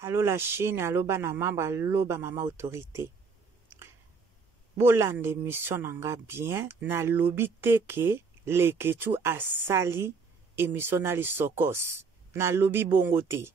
Allo la Chine, allo bana membre, allo ba mama autorité. Bolande émission nanga bien, na lobi teke leketu asali émission na li sokos. Na lobi bongote.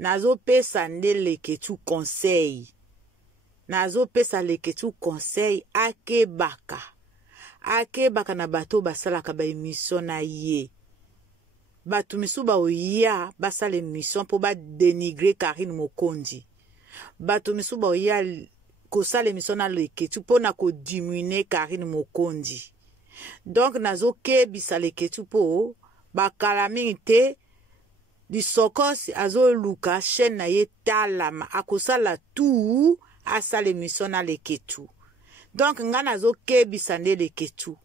Nazo pesa nde leketu conseil. Nazo pesa leketu conseil ake baka. Ake baka na bato basalaka ba émission na ye. Batu misu ba oya basala émission po ba dénigrer Karine Mokondi. Batu misu ba oya kosala émission na leketu po na ko diminuer Karine Mokondi. Donc nazo kebisa leketu po ba kalami te di sokos azo luka chaîne na ye talama akosala tout asala émission na leketu. Donc nga nazo kebisa nde leketu.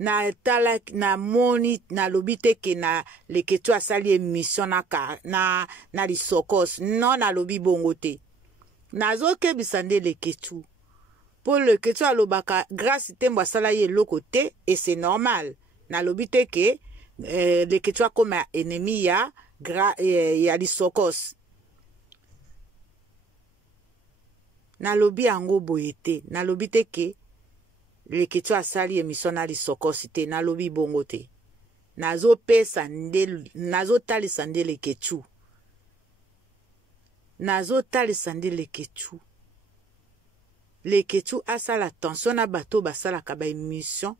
Na tala na moni na lobite ke na leketu asali émission na li sokos non na lobi bongote. Nazo kebisa nde leketu. Pour leketu alobaka grâce tembo asala ye lokote et c'est normal. Na lobite ke leketu akoma ennemi ya li sokos. Na lobi ango boyete. Na lobite ke leketu asali émission na li sokosite na lobi bongote. Nazo pesa nde nazo talisa nde leketu. Nazo talisa nde leketu. Leketu asala attention na bato basala ka ba émission.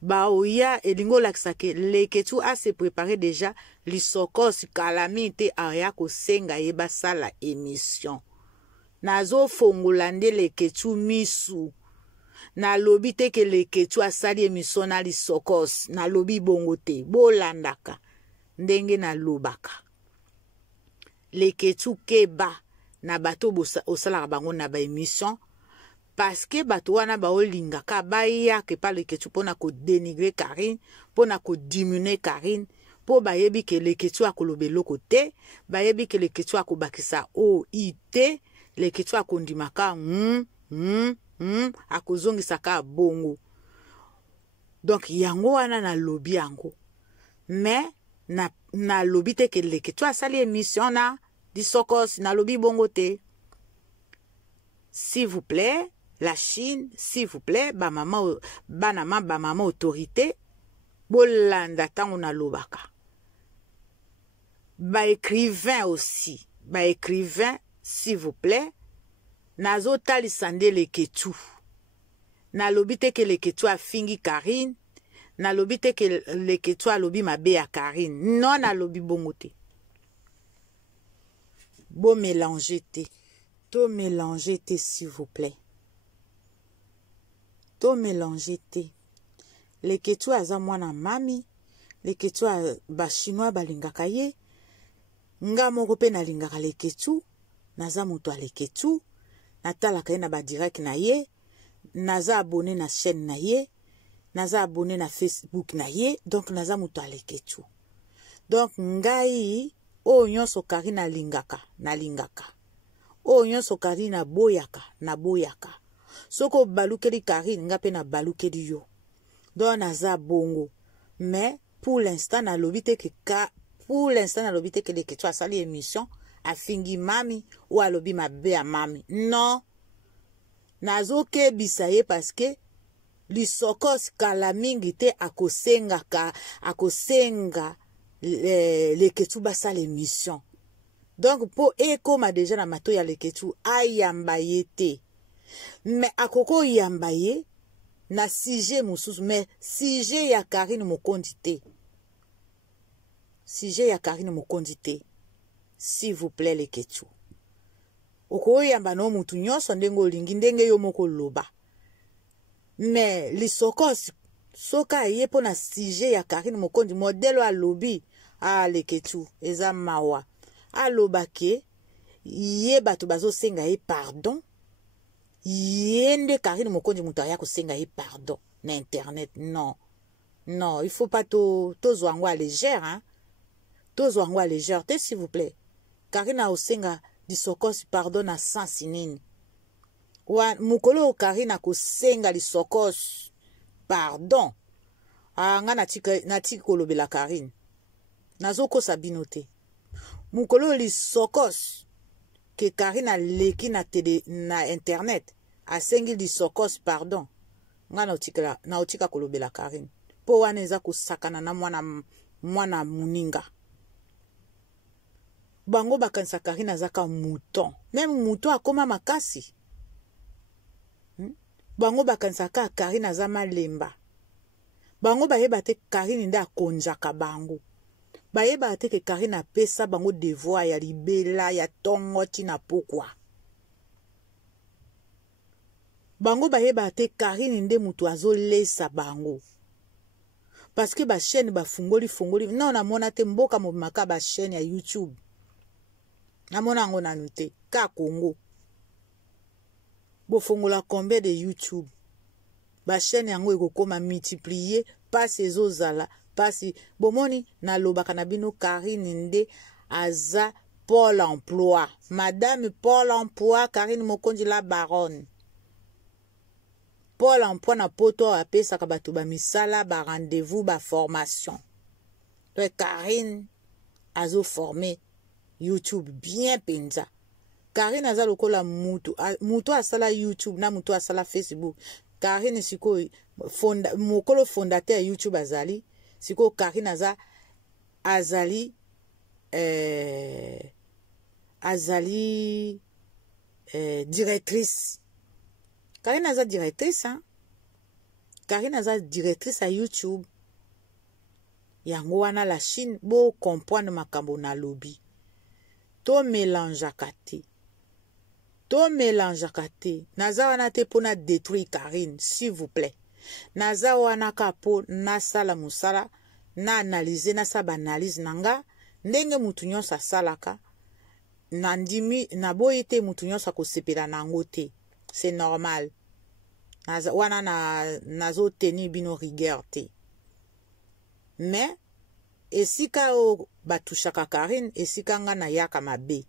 Ba oya elingo lakisa ke leketu a se préparer déjà li sokos kalamite aya ko senga ye basala émission. Nazo fongola nde leketu misu. Na lobi teke leketu asali émission na li sokos na lobi bongote bolandaka ndenge na lobaka leketu keba na bato osala bango na ba émission parce que bato wana ba olingaka baya ke pa leketu pona ko dénigrer Karine pona ko diminuer Karine po bayebi ke leketu akolobe lokote bayebi ke leketu akobakisa o ite leketu akondimaka akozongisa ka bongo. Donc yango wana na lobi yango. Mais na lobi te ke leketu asali émission na di sokos na lobi bongo te. S'il vous plaît, la Chine, s'il vous plaît, ba mama autorité, bolanda tango na lobaka. Ba écrivain aussi, ba écrivain, s'il vous plaît, nazo talisa nde leketu. Na lobi te ke leketu afingi Karine. Na lobi te ke leketu alobi mabe ya Karine. Non na lobi bongo te. Bo mélanger te. To mélanger te s'il vous plaît. To mélanger te. Leketu aza mwana mami. Leketu ba chinois balingaka ye. Nga moko pe na lingaka leketu. Naza moto a leketu. Natalaka ye na ba direct na ye. Naza abonné na chaîne na ye. Naza abonné na Facebook na ye. Donc naza moto a leketu. Donc ngai o nyonso Karine na lingaka na lingaka. O nyonso Karine na boyaka na boyaka. Soko balukeli Karine nga pe na balukeli yo. Donc naza bongo. Mais pour l'instant na lobite ke leketu asali émission afingi mami ou alobi mabe ya mami. Non. Nazo kebisa ye parce que li sokos kala mingi te akosenga leketu basala émission. Donc po ekoma déjà na mato ya leketu ayamba ye te. Mais akoko yamba ye na sujet mususu mais sujet ya Karine Mokondi te. Sujet ya Karine Mokondi te. S'il vous plaît leketu. Oko yamba no mutu nyonso ndenge olingi ndenge yo moko loba. Mais li sokos soka ye po na sujet ya Karine Mokondi modelo alobi leketu eza mawa. Aloba ke ye bato bazo senga ye pardon. Yende Karine Mokondi mutu aya ko senga ye pardon na internet. Non. Non, il faut pas to zwango à légère hein. To zwango à légère s'il vous plaît. Karine a osenga di sokos pardon na sansi nini. Wa mukolo Karine ko senga di sokos pardon. Nga nati kolobela Karine. Nazo ko sabinote. Mukolo li sokos que Karine a leki na internet asengi di sokos pardon nga na otika kolobela Karine po wana eza kusakana na mwana muninga bango bakanisa Karine azaka mouton même mouton akoma makasi bango bakanisa ka Karine aza malemba bango bayeba te Karine nde akonjaka bango bayeba te ke Karine apesa bango devoir ya libela ya tongo tina pokwa bango bayeba te Karine nde mutu azolesa bango parce que ba chaîne ba fungoli non na mona te mboka mobimaka ba chaîne ya YouTube na mona ngo nanu te ka Congo bo fungola combien de YouTube ba chaîne yango ekokoma multiplier pas ezozala pasi bomoni na lobaka na bino Karine nde aza Pôle emploi madame Pôle emploi Karine Mokonzi la baronne Pôle emploi na poto apesaka bato ba misala ba rendez-vous ba formation donc Karine azo former YouTube bien penza Karine aza lokola mutu asala YouTube na mutu asala Facebook Karine siko mokolo fondateur YouTube azali siko Karine azali directrice Karine aza directrice hein? Karine aza directrice à YouTube yango wana la Chine bo comprendre makambo na lobby to mélange naza wana te pona détruire Karine s'il vous plaît naza wana kapo nasala musala na analyse na saba analyse nanga ndenge mutu nyonso asalaka nandimi na boyi te mutu nyonso akosepela nango te c'est normal wana nazo tenir bino rigueur te mais esika o batushaka Karine esika nga na yaka mabe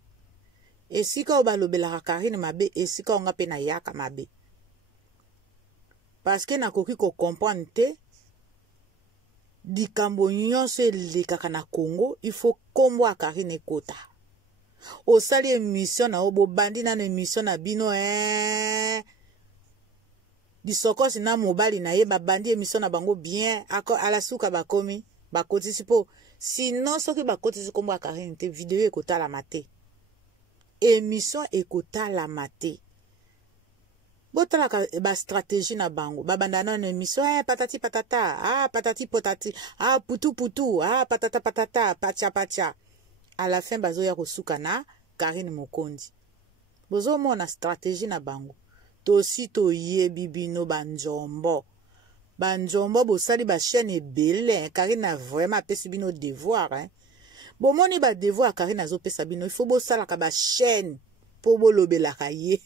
esika o balobelaka Karine mabe esika nga pe na yaka mabe parce que nakoki ko comprendre te likambo nyonso elekaka na Congo il faut kombo a Karine ekota osali émission na obo bandi na émission na bino bisokosi na mobali na ye babandi émission na bango bien ala suka bakomi bakotisi po sinon soki bakotisi kombo a Karine te video ekotala mate émission ekotala mate botala ba stratégie na bango babanda na émission patati patata patati potati putu putu patata patata pacha pacha à la fin bazoya kosuka na Karine Mokonzi bozo mona stratégie na bango tosi toyebi bino banjombo bosali ba chaîne ebele Karine a vraiment apesi bino devoir hein bomoni ba devoir Karine azopesa bino il faut bosala ka ba chaîne po bolobelaka ye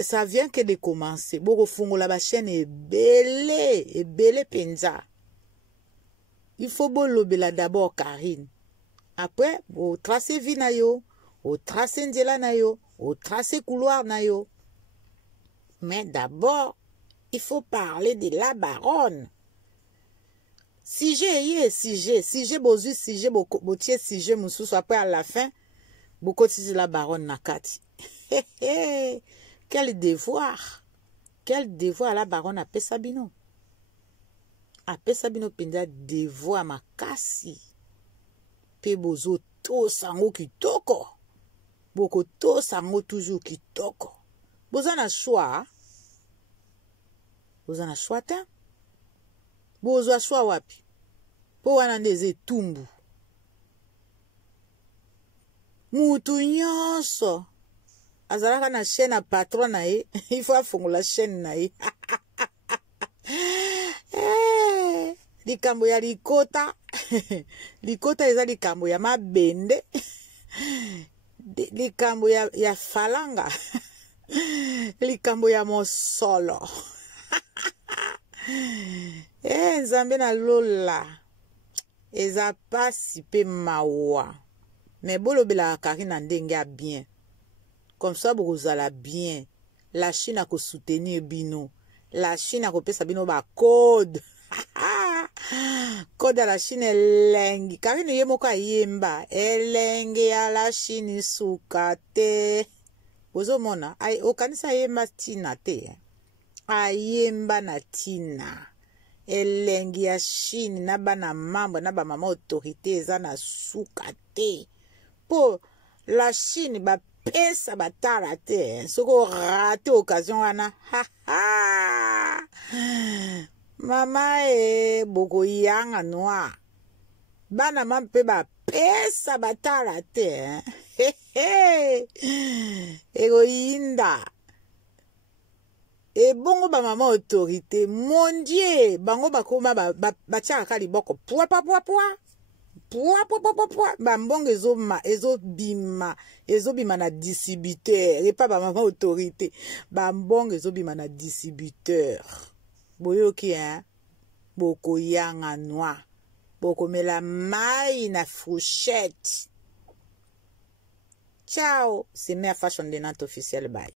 ça vient que de commencer boko fungola ba chaîne ebele penza il faut bolobela d'abord Karine après bo tracer vie na yo o tracer nzela na yo o tracer couloir na yo mais d'abord il faut parler de la baronne sujet bozu sujet botie sujet mususu après à la fin bokotisi la baronne nakati quel devoir la baronne apesa bino penza devoir makasi pe bozo to sango kitoko boko to sango toujours kitoko bozana choix te bozwa choix wapi po wana ndeze tumbu mutu nyonso azalaka na chaîne a patron na ye il faut afungola chaîne na ye likambo ya likota likota eza likambo ya mabende likambo ya falanga likambo ya mosolo nzambe na lola eza pasi pe mawa mais bolobela Karine na ndenge ya bien comme ça bokozala bien la Chine a ko soutenir bino la Chine a kopesa bino ba code koda la Chine elengi kari ne ye moko ayemba elengi ya la Chine suka te ozomona okanisa ayemba tina te ayemba na tina elengi ya Chine na bana mambo na ba mama autorité eza na suka te po la Chine bapesa batala te soko rate occasion wana mama bokoyanga noa bana mampe bapesa batala te ekoyinda ebongo ba mama autorité mon dieu bango bakoma batiaka liboko pwa bambongo ezobima na distributeur epa ba mama autorité bambongo ezobima na distributeur boyoki bokoyanga noa bokomela mai na fourchette. Ciao, c'est Mère Fashion de Nantes officiel. Bye.